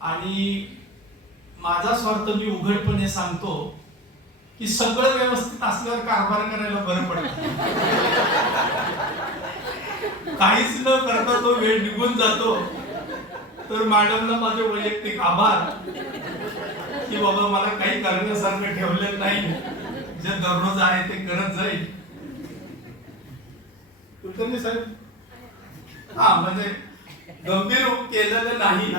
आणि माझा स्वार्थ मी उघडपणे सांगतो की सगळं व्यवस्थित असल्यावर कारभार करायला बरं पडतं. काहीच न करता तो वेळ निघून जातो. तर मॅडमला माझे वैयक्तिक आभार की बाबा मला काही करण्यासारखं ठेवलेलं नाही, जे दररोज आहे ते करत जाईल. कुलकर्णी साहेब हा म्हणजे गंभीर केलेलं नाही.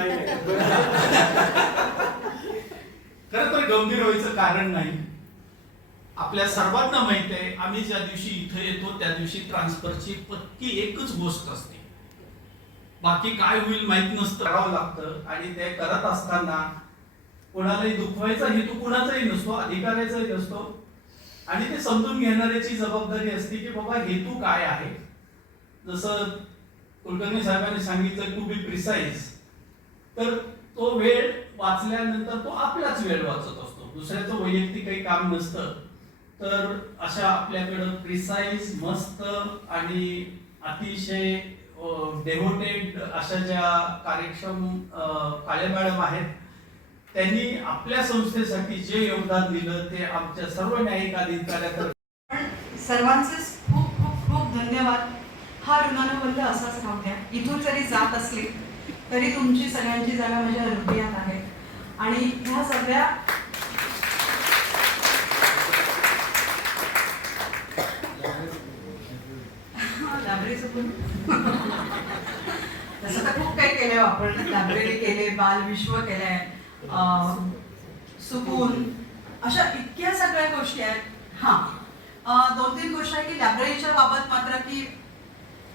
खरं तर गंभीर व्हायचं कारण नाही. आपल्या सर्वांना माहित आहे, आम्ही ज्या दिवशी इथे येतो त्या दिवशी ट्रान्सफरची पक्की एकच गोष्ट असते, बाकी काय होईल माहित नसतं, करावं लागतं. आणि ते करत असताना कोणालाही दुखवायचा हेतू कुणाचाही नसतो, अधिकाऱ्याचाही नसतो. आणि ते समजून घेणाऱ्याची जबाबदारी असते की बाबा हेतू काय आहे. जसं कुलकर्णी साहेबांनी सांगितलं टू बी प्रिसाइज, तर तो वेळ वाचल्यानंतर तो आपलाच वेळ वाचत असतो, दुसऱ्याचं वैयक्तिक काही काम नसतं. तर अशा आपल्याकडं प्रिसाइज मस्त आणि अतिशय डेव्होटेड अशा ज्या कार्यक्षम काळे मॅडम आहेत, त्यांनी आपल्या संस्थेसाठी जे योगदान दिलं ते आमच्या सर्व न्यायिक अधिकाऱ्यांना सर्वांचे खूप खूप खूप धन्यवाद. हा ऋणानुबंध असाच राहू द्या. इथून जरी जात असले तरी तुमची सगळ्यांची जागा माझ्या हृदयात आहे. आणि ह्या सगळ्या तसं तर खूप काही केलंय आपण. लायब्ररी केले, बाल विश्व केलंय, सुकून, अशा इतक्या सगळ्या गोष्टी आहेत. हा 2-3 गोष्ट आहे की लायब्ररीच्या बाबत मात्र की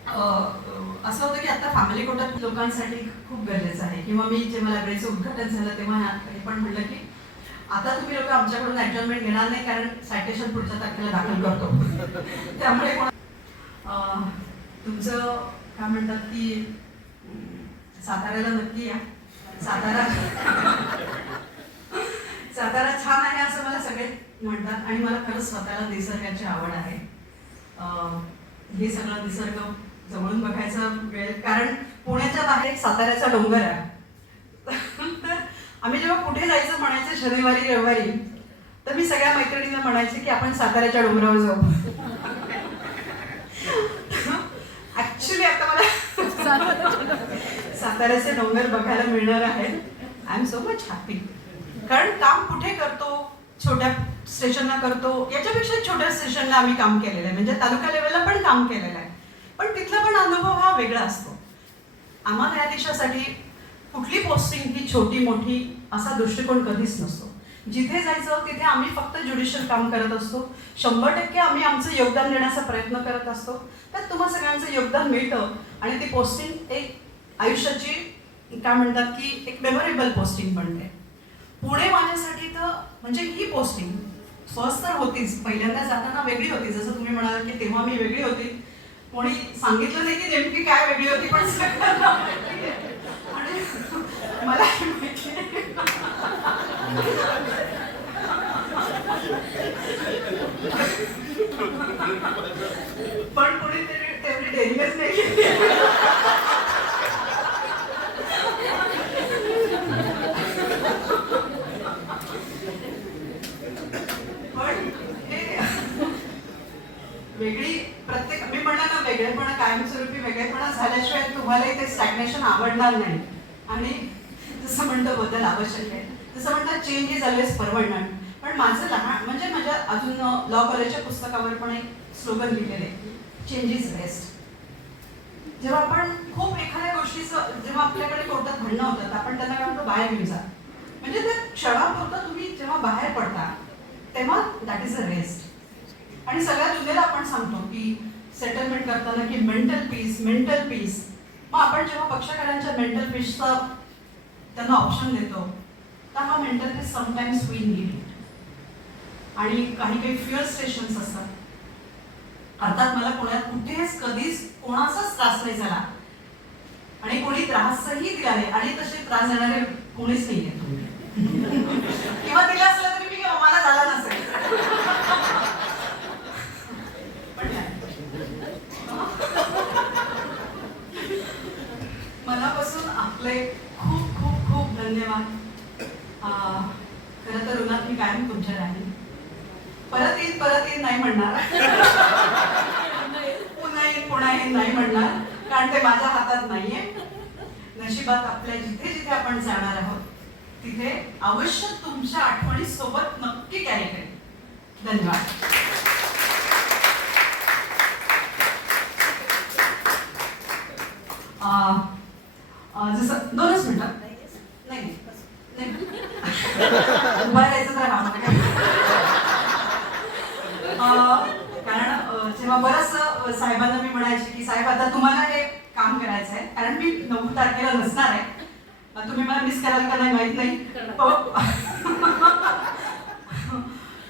असं होतं की आता फॅमिली कोर्टात लोकांसाठी खूप गरजेचं आहे. किंवा मी जेव्हा लायब्ररीचं उद्घाटन झालं तेव्हा हे पण म्हटलं की आता तुम्ही लोक आमच्याकडून ॲडजमेंट घेणार नाही, कारण सायटेशन पुढच्या तारखेला दाखल करतो. त्यामुळे तुमचं काय म्हणतात की साताऱ्याला नक्की या. सातारा छान आहे असं मला सगळे म्हणतात. आणि मला खरंच स्वतःला निसर्गाची आवड आहे. हे सगळं निसर्ग जवळून बघायचा वेळ, कारण पुण्याच्या बाहेर साताऱ्याचा डोंगर आहे. तर आम्ही जेव्हा कुठे जायचं म्हणायचं शनिवारी रविवारी, तर मी सगळ्या मैत्रिणींना म्हणायचे की आपण साताऱ्याच्या डोंगरावर जाऊ. ऍक्च्युली आता मला साताऱ्याचे डोंगर बघायला मिळणार आहेत. I am so much happy. कारण काम कुठे करतो, छोट्या स्टेशनला करतो, याच्यापेक्षा छोट्या स्टेशनला आम्ही काम केलेलं आहे. म्हणजे तालुका लेवलला पण काम केलेलं आहे. पण तिथला पण अनुभव हा वेगळा असतो. आम्हा न्यायाधीशासाठी कुठली पोस्टिंग ही छोटी मोठी असा दृष्टिकोन कधीच नसतो. जिथे जायचं तिथे आम्ही फक्त ज्युडिशियल काम करत असतो. 100% आम्ही आमचं योगदान देण्याचा प्रयत्न करत असतो. त्यात तुम्हा सगळ्यांचं योगदान मिळतं. आणि ती पोस्टिंग एक आयुष्याची काय म्हणतात की एक मेमोरेबल पोस्टिंग बनते. पुणे माझ्यासाठी तर म्हणजे ही पोस्टिंग फर्स्ट तर होतीच, पहिल्यांदा जाताना वेगळी होती. जसं तुम्ही म्हणाल की तेव्हा मी वेगळी होती, कोणी सांगितलं नाही की नेमकी काय वेगळी होती, पण आणि मला पण कोणी तेवढी डेअरिंगच नाही केली. वेगळी प्रत्येक मी म्हणलं ना, वेगळेपणा कायमस्वरूपी वेगळेपणा झाल्याशिवाय तुम्हाला ते स्टॅग्नेशन आवडणार नाही. आणि जसं म्हणतं बदल आवश्यक आहे, जसं म्हणतात चेंज इज ऑलवेज परमनंट. पण माझं लहान म्हणजे माझ्या अजून लॉ कॉलेजच्या पुस्तकावर पण एक स्लोगन लिहिलेलं आहे, चेंज इज बेस्ट. जेव्हा आपण खूप एखाद्या गोष्टीचं जेव्हा आपल्याकडे कोर्टात भांडणं होतात, आपण त्यांना काय म्हणतो बाहेर घेऊन जा. म्हणजे त्या क्षणापुरतं तुम्ही जेव्हा बाहेर पडता तेव्हा दॅट इज अ रेस्ट. आणि सगळ्या दुनियेला आपण सांगतो की सेटलमेंट करताना की मेंटल पीस, मेंटल पीस. मग आपण जेव्हा पक्षकारांच्या मेंटल पीसचा त्यांना ऑप्शन देतो, तर हा mental peace sometimes we need it. आणि काही काही फ्युअल स्टेशन्स असतात. अर्थात मला पुण्यात कुठेच कधीच कोणाचाच त्रास नाही झाला आणि कोणी त्रासही दिला नाही. आणि तसे त्रास देणारे कोणीच नाही आहे. किंवा दिला असला तरी मी मला झाला नसेल. मनापासून आपले खूप खूप खूप धन्यवाद. धन्यवाद. खरं तर उन्हात मी कायम तुमच्या राहील. परत येईन नाही म्हणणार. पुन्हा येईन नाही म्हणणार, कारण ते माझ्या हातात नाहीये. नशिबात आपल्या जिथे जिथे आपण जाणार आहोत तिथे अवश्य तुमच्या आठवणी सोबत नक्की कॅरी करेल. धन्यवाद. जसं 2च मिनिटं. नाही उभा राहायचं तर कारण जेव्हा बरंच साहेबांना मी म्हणायचे की साहेब आता तुम्हाला हे काम करायचं आहे, कारण मी 9 तारखेला नसणार आहे. तुम्ही मला मिस कराल का नाही माहित नाही,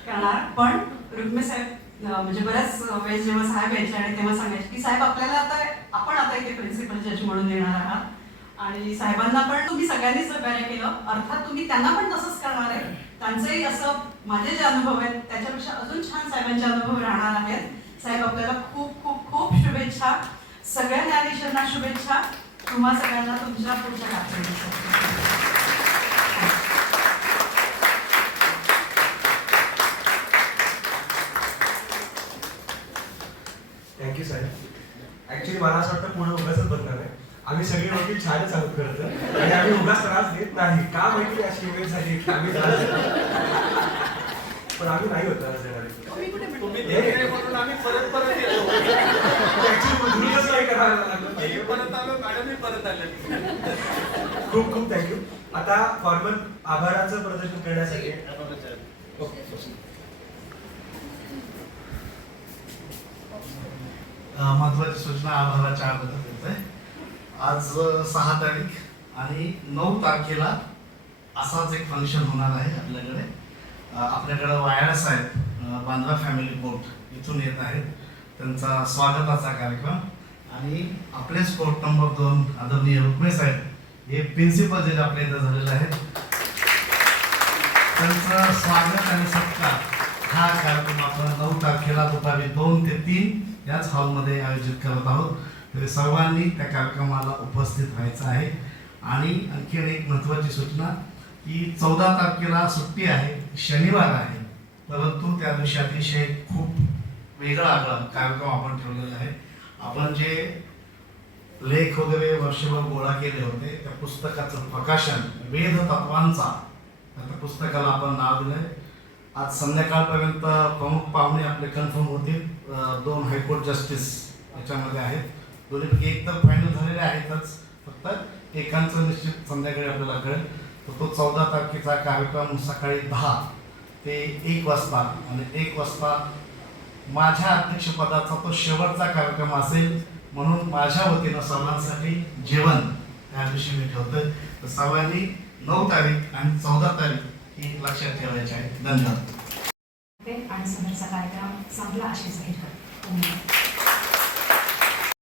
करणार. पण रुक्मे साहेब म्हणजे बऱ्याच वेळेस जेव्हा साहेब यायचे आणि तेव्हा सांगायचे की साहेब आपल्याला आपण आता इथे प्रिन्सिपल जज म्हणून येणार आहात आणि साहेबांना पण तुम्ही सगळ्यांनी सहकार्य केलं, अर्थात तुम्ही त्यांना पण तसंच करणार आहे. त्यांचंही असं माझे जे अनुभव आहेत त्याच्यापेक्षा अजून छान साहेबांचे अनुभव राहणार आहेत. साहेब आपल्याला खूप खूप खूप शुभेच्छा. सगळ्या न्यायाधीशांना शुभेच्छा. तुम्हा सगळ्यांना तुमच्या पुढच्या कारकिर्दीसाठी. थँक्यू साहेब. ऍक्च्युली मला असं वाटतं पुढे उगाच बघणार आहे. आम्ही सगळे वकील छानच आहोत खरं, आणि आम्ही उगाच त्रास देत नाही. का माहिती अशी वेळ झाली की आम्ही त्रास देतो, पण आम्ही नाही होत त्रास देणारे. तुम्ही देत नाही म्हणून आम्ही परत येतो. ऍक्च्युली दुरुस्त नाही करायला लागलं. हे परत आलो, मॅडमही परत आले. खूप खूप थँक्यू. आता फॉर्मल आभाराचं प्रदर्शन करण्यासाठी महत्वाची सूचना आभाराच्या अगोदर देत आहे. आज 6 तारीख आणि 9 तारखेला असाच एक फंक्शन होणार आहे आपल्याकडे. आपल्याकडे वायाळा साहेब बांद्रा फॅमिली कोर्ट इथून येत आहेत. त्यांचा स्वागताचा कार्यक्रम आणि आपलेच कोर्ट नंबर 2 आदरणीय रुक्मे साहेब हे प्रिन्सिपल जज आपल्या इथं झालेले आहेत. त्यांचं स्वागत आणि सत्कार हा कार्यक्रम आपण 9 तारखेला दुपारी 2 ते 3 याच हॉलमध्ये आयोजित करत आहोत. तरी सर्वांनी त्या कार्यक्रमाला उपस्थित व्हायचं आहे. आणि आणखीन एक महत्त्वाची सूचना की 14 तारखेला सुट्टी आहे, शनिवार आहे, परंतु त्या दिवशी अतिशय खूप वेगळा कार्यक्रम आपण ठेवलेला आहे. आपण जे लेख वगैरे वर्षभर गोळा केले होते त्या पुस्तकाचं प्रकाशन वेद तत्वांचा, त्या पुस्तकाला आपण नाव दिलंय. आज संध्याकाळपर्यंत प्रमुख पाहुणे आपले कन्फर्म होतील. 2 हायकोर्ट जस्टिस याच्यामध्ये आहेत. दोन्हीपैकी एक तर फायनल झालेले आहेतच, फक्त एकांचं निश्चित संध्याकाळी आपल्याला कळेल. तर तो 14 तारखेचा कार्यक्रम सकाळी 10 ते 1 वाजता आणि 1 वाजता माझ्या अध्यक्षपदाचा तो शेवटचा कार्यक्रम असेल, म्हणून माझ्या वतीनं सर्वांसाठी जेवण त्या दिवशी मी ठेवतोय. तर सर्वांनी 9 तारीख आणि 14 तारीख ही लक्षात ठेवायची आहे. धन्यवाद. आणि समोरचा कार्यक्रम चांगला अशी जाहीर करतो.